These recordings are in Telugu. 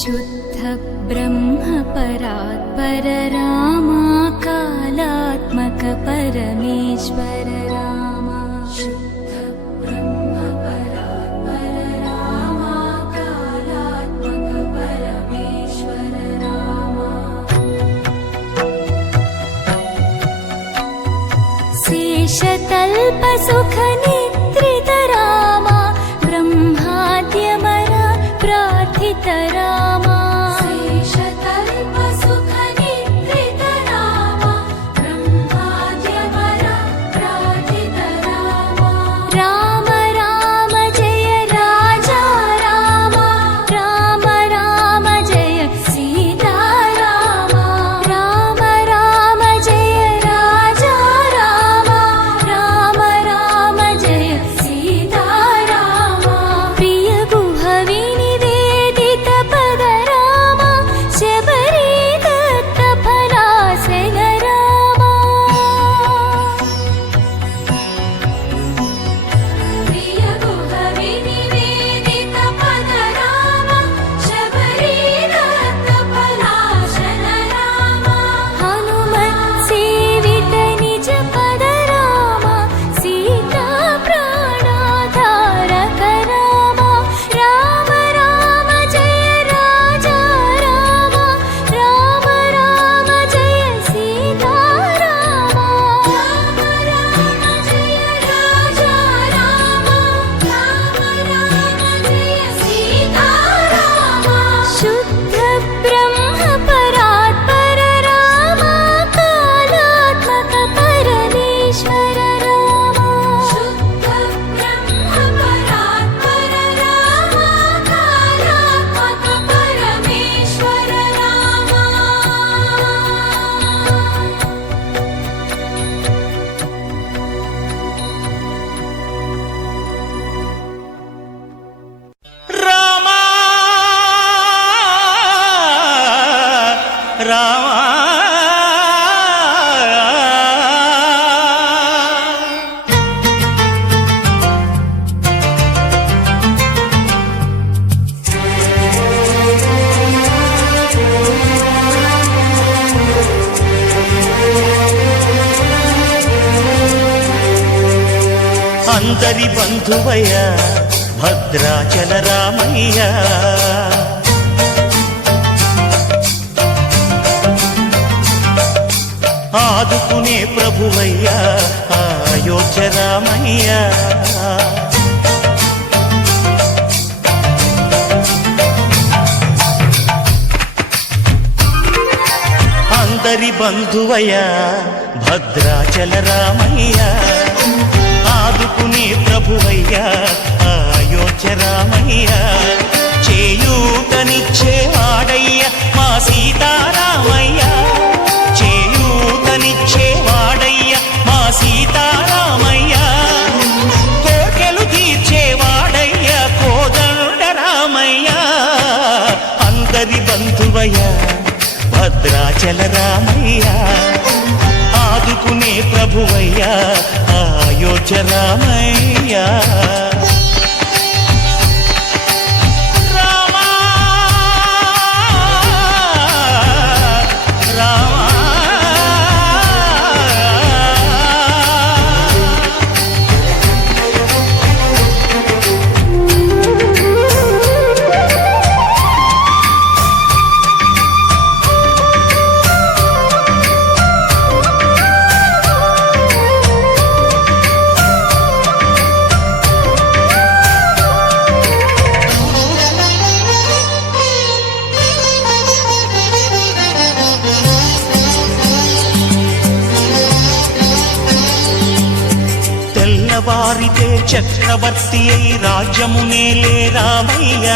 शुद्ध ब्रह्म परात्पर रामा कालात्मक परमेश्वर रामा शुद्ध ब्रह्म परात्पर रामा कालात्मक परमेश्वर रामा शेषतल्प सुख निद्रित रामा ब्रह्माद्यमर प्रार्थित रामा शेषतल्प सुख निद्रित रामा ब्रह्माद्यमर प्रार्थित रामा राम राम जय राजा रामा राम राम जय सीता रामा राम राम जय राजा रामा राम राम जय सीता रामा प्रिय गुहविनि అందరి బంధువయ్య భద్రాచల రామయ్య ఆదుకునే ప్రభువయ్య అయోధ్య రామయ్య అందరి బంధువయ్య భద్రాచల రామయ్య ఆదుకునే ప్రభువయ్య అయోధ్య రామయ్య చేయూతనిచ్చేవాడయ్య మా సీతారామయ్య చేయూతనిచ్చేవాడయ్య మా సీతారామయ్య కోర్కెలు తీర్చేవాడయ్య కోదండ రామయ్య అందరి బంధువయ్య భద్రాచల రామయ్య ఆదుకునే ప్రభువయ్య అయోధ్య రామయ్య వారితే చక్రవర్తి అయి రాజ్యమునేలే రామయ్య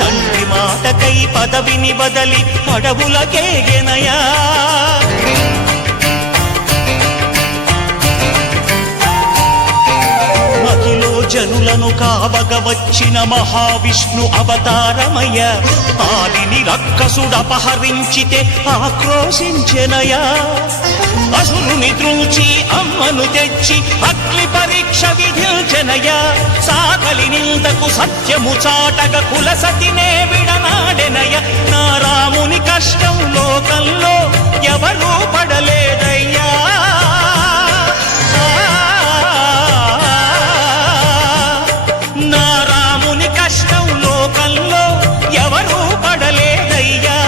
తండ్రి మాటకై పదవిని బదలి అడవులకేగెనయా మహిలో జనుల భక్తులను కావగ వచ్చిన మహావిష్ణు అవతారమయ. ఆదిని రక్కసుడపహరించితే ఆక్రోశించెనయా. అసురుని ద్రుంచి అమ్మను తెచ్చి అగ్ని పరీక్ష విధించెనయా. సాకలి నిందకు సత్యము చాటగ కులసతినే విడనాడెనయ. నా రాముని కష్టం లోకంలో ఎవరూ పడలేదయ్యా. నా రాముని కష్టం లోకంలో ఎవరూ పడలేదయ్యా.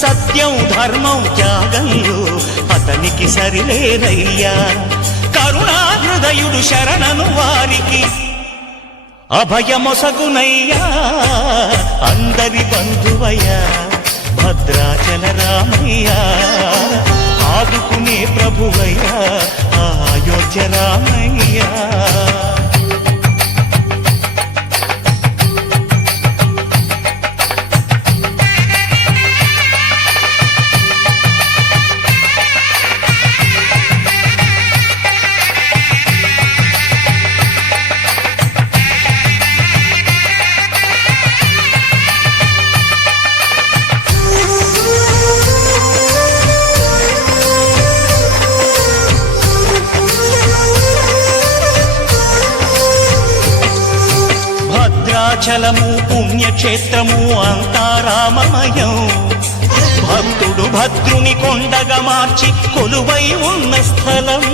సత్యం ధర్మం త్యాగంలో అతనికి సరిలేదయ్యా. కరుణా హృదయుడు శరణను వారికి అభయమొసగునయ్యా. అందరి బంధువయ్యా భద్రాచల రామయ్యా. ఆదుకునే ప్రభువయ్యా అయోధ్య రామయ్యా. భద్రాచలము పుణ్యక్షేత్రము అంతా రామమయం. భక్తుడు భద్రుని కొండగా మార్చి కొలువై ఉన్న స్థలం.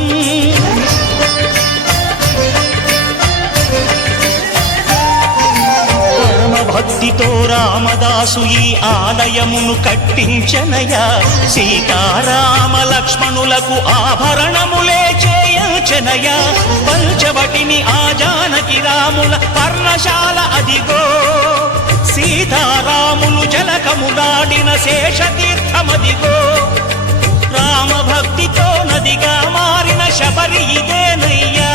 భక్తితో రామదాసు ఈ ఆలయమును కట్టించనయా. సీతారామ లక్ష్మణులకు ఆభరణములే చేయచనయా. పంచవటిని ఆ జానకి రాముల పర్ణశాల అదిగో. సీతారాములు జలకములాడిన శేషతీర్థమదిగో. రామ భక్తితో నదిగా మారిన శబరి ఇదేనయ్యా.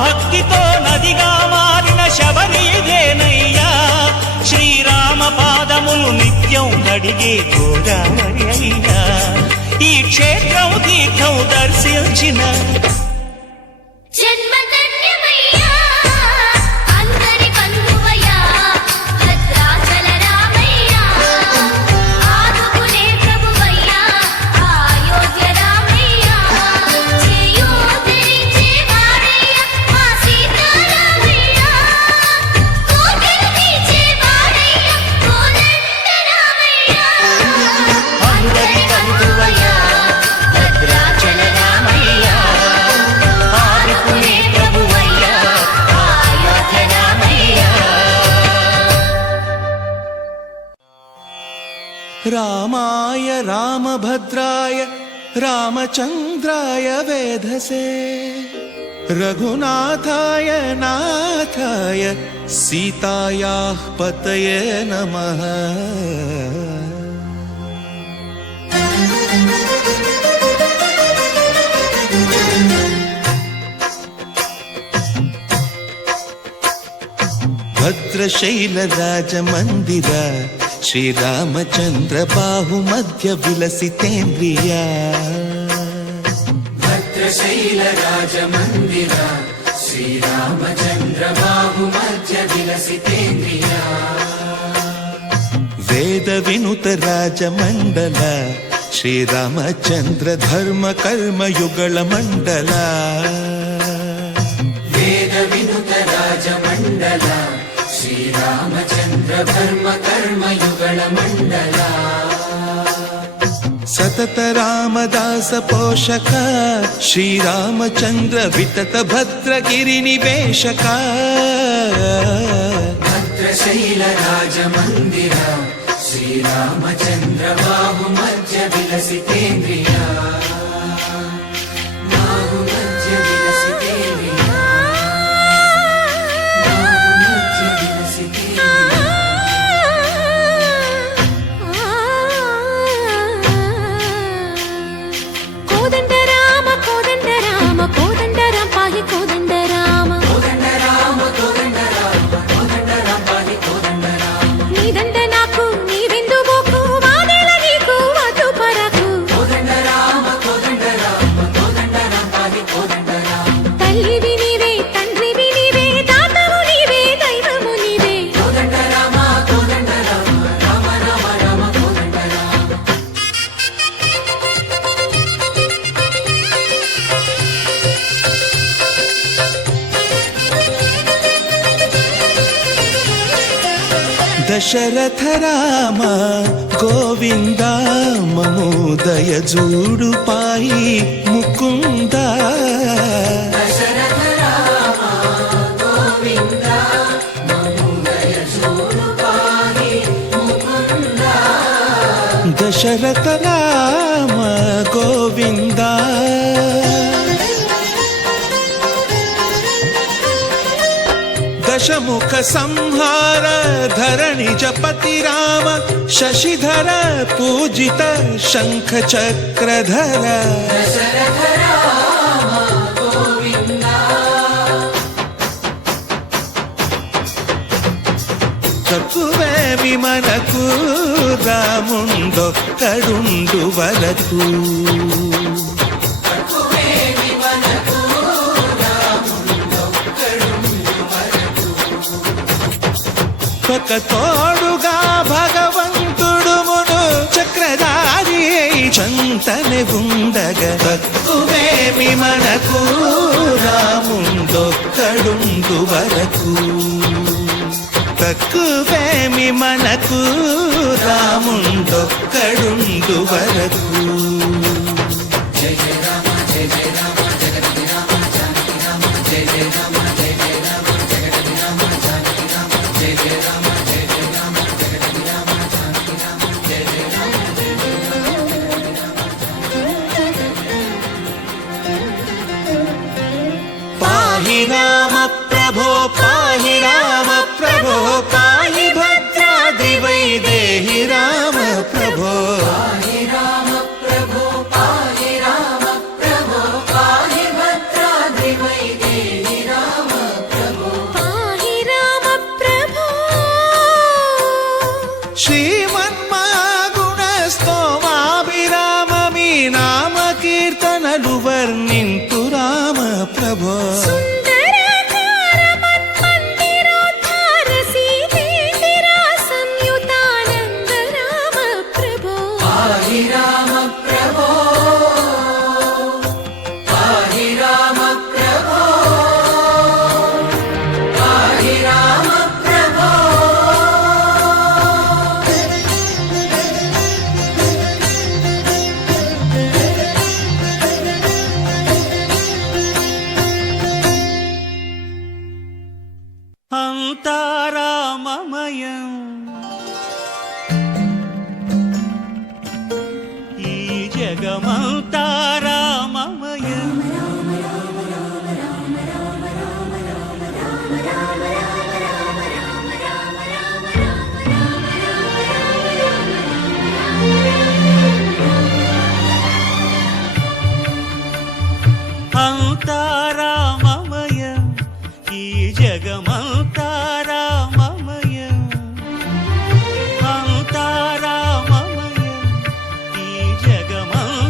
భక్తితో నదిగా మారిన శబరి ఇదేనయ్యా. శ్రీరామ పాదములు నిత్యం కడిగే గోదావరి అయ్యా. ఈ క్షేత్రం తీర్థం దర్శించిన జన్మధన్యమయ్యా. అందరి బంధువయ్యా భద్రాచల రామయ్యా. ఆదుకునే ప్రభువయ్యా అయోధ్య రామయ్యా. చేయూతనిచ్చే వాడయ్యా మా సీతారామయ్యా. కోటలు తీర్చే వాడయ్యా కోదండ రామయ్యా. అందరి బంధువయ్యా భద్రాచల రామయ్యా. ఆదుకునే ప్రభువయ్యా అయోధ్య రామయ్యా. రామాయ రామభద్రాయ రామచంద్రాయ వేధసే. రఘునాథాయ నాథాయ సీతాయాః పతయే నమః. భద్రశైల రాజమందిర శ్రీరామచంద్ర బాహుమధ్య విలసితేంద్రియా. భద్రశైల రాజమందిర శ్రీరామచంద్ర బాహుమధ్య విలసితేంద్రియా. వేద వినుత రాజమండల శ్రీరామచంద్ర ధర్మ కర్మయుగళ మండల. వేద వినుత రాజమండల శ్రీరామచంద్ర ధర్మ కర్మయుగళ మండల. సతత రామదాస పోషక శ్రీరామచంద్ర వితత భద్రగిరి నివేశక. భద్రశైల రాజమందిర శ్రీరామచంద్ర బాహుమధ్య విలసితేంద్రియా. బాహుమధ్య విలసితేంద్రియా. బాహుమధ్య విలసితేంద్రియా. కోదండ రామ కోదండ రామ కోదండ రామ పాహి కోదండ రామ. కోదండ రామ కోదండ రామ కోదండ రామ పాహి కోదండ రామ. నీదండ నాకు నీవెందు బోకు వాదేల నీకు అటు పరకు. కోదండ రామ దశరథ రామ గోవింద మమోదయ జూడు పాయి ముకుంద దశరథ రామ గోవింద మమోదయ జూడు పాయి ముకుంద దశరథ రామ గోవింద దశముఖ సంహార ధరణి జపతి రామ శశిధర పూజిత శంఖ చక్రధర దశరథ రామ గోవింద తక్కువేమి మనకు రాముండొక్కడుండు వరకు తక్కువేమి మనకు ఒక తోడుగా భగవంతుడు మును చక్రధారి చంతని ఉండగ తక్కువేమి మనకు రాముండొక్కడుండు వరకు తక్కువేమి మనకు రాముండొక్కడుండు వరకు జయ జయ రామ జయ జయ రామ జగతి రామ జానకి రామ జయ జయ రామ జయ జయ రామ జగతి రామ జానకి రామ జయ జయ రామ జయ జయ రామ జగతి రామ జానకి రామ జయ జయ రామ పాహి రామ ప్రభో పాహి రామ ప్రభో పాహి భద్రాద్రి వైదేహి రామ ప్రభో పాహి రామ ప్రభో పాహి రామ ప్రభో పాహి భద్రాద్రి వైదేహి రామ ప్రభో పాహి రామ ప్రభో శ్రీమన్మగుణ స్తోమాభిరామ మీ నామ కీర్తనలు వర్ణింతు రామ ప్రభో సుందరాకార మన్మందిరోద్ధార సీతేందిర సంయుతానంద రామ ప్రభో పాహి రామ ప్రభో పాహి రామ ప్రభో పాహి రామ ప్రభో అంతారామమయం ఈ జగమంతారామమయం అంతారామమయం ఈ జగమంతారామమయం అంతారామమయం ఈ జగమంతారామమయం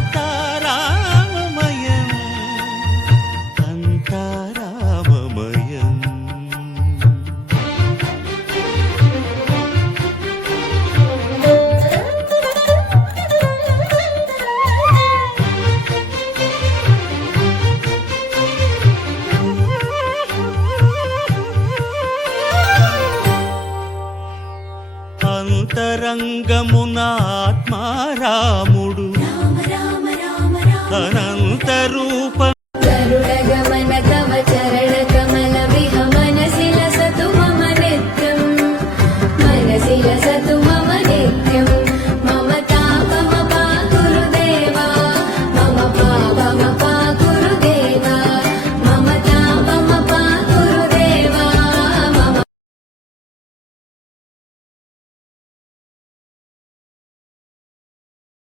అంతారామమయం అంతరంగమున ఆత్మారాముడు రామ రామ రామ రామ అనంత రూప